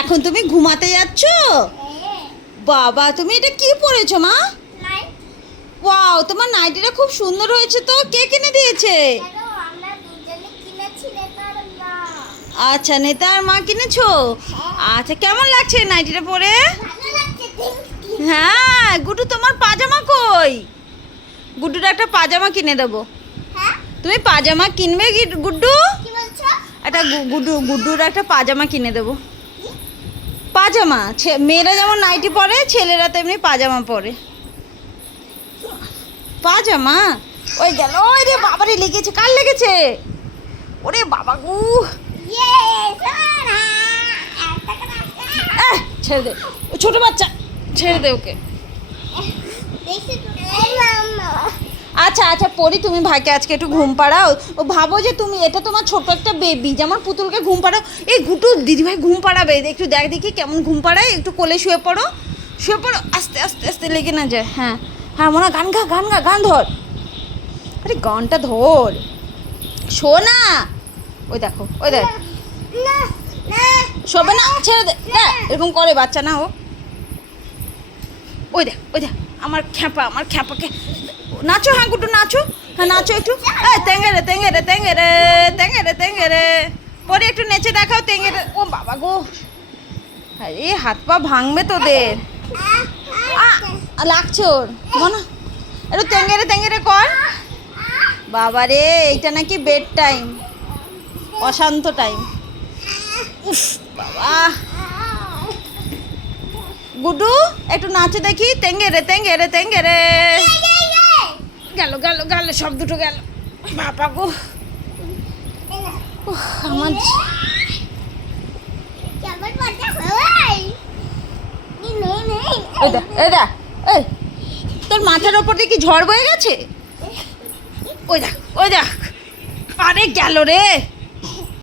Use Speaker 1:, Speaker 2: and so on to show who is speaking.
Speaker 1: এখন তুমি ঘুমাতে যাচ্ছ? বাবা তুমি এটা কি পরেছো মা? ওয়াও তোমার নাইটিটা খুব সুন্দর হয়েছে তো। কে কিনে দিয়েছে? আচ্ছা নেতার মা কিনেছো? আচ্ছা কেমন লাগছে নাইটিটা পরে? হ্যাঁ গুড্ডু তোমার পাজামা কই? গুড্ডুর একটা পাজামা কিনে দেবো। তুমি পাজামা কিনবে গুড্ডু? একটা গুড্ডু গুড্ডুর একটা পাজামা কিনে দেবো। পাজামা মেয়েরা যেমন নাইটি পরে, ছেলেরা তেমনি পাজামা পরে। পাজামা? ওই গেল ওই রে বাবারে লেগেছে, কার লেগেছে? ওরে বাবা গু। ছেড়ে দে, ছোট বাচ্চা, ছেড়ে দে ওকে। আচ্ছা আচ্ছা পরি, তুমি ভাইকে আজকে একটু ঘুম পাড়াও। ও ভাবো যে তুমি, এটা তোমার ছোট একটা বেবি যেমন পুতুলকে ঘুম পাড়াও। এই গুটু, দিদিভাই ঘুম পাড়াবে। একটু দেখ দেখি কেমন ঘুম পাড়ায়। একটু কোলে শুয়ে পড়ো। শুয়ে পড়ো, আস্তে আস্তে আস্তে লেগে না যায়। হ্যাঁ হ্যাঁ মনে গান গা গান গা, গান ধর। আরে গানটা ধর। শো না ওই দেখো, ওই দেখ। শোবে না, ছেড়ে দে। এরকম করে বাচ্চা, না ও। ওই দেখ ওই দেখ। আমার খ্যাপা, আমার খ্যাপাকে নাচো হ্যাঁ গুটু নাচো। হ্যাঁ নাচো একটু। এই তেঙ্গেরে তেঙ্গেরে তেঙ্গেরে তেঙ্গেরে তেঙ্গেরে পরে, একটু নেচে দেখাও তেঙ্গেরে ও বাবা গো। আরে হাত পা ভাঙবে তোদের। লাগছে ওর। মনে একটু তেঙ্গেরে তেঙ্গেরে কর। বাবা রে, এইটা নাকি বেড টাইম অশান্ত টাইম উফ, বাবা। গুডু, একটু নাচে দেখি। তেঙ্গেরে তেঙ্গেরে তেঙ্গেরে গেল গেল গেল, সব দুটো গেল। বাবা গো। আমার তোর মাথার ওপর দিয়ে কি ঝড় বয়ে গেছে? ওই দেখ ওই দেখ। আরে গেল রে।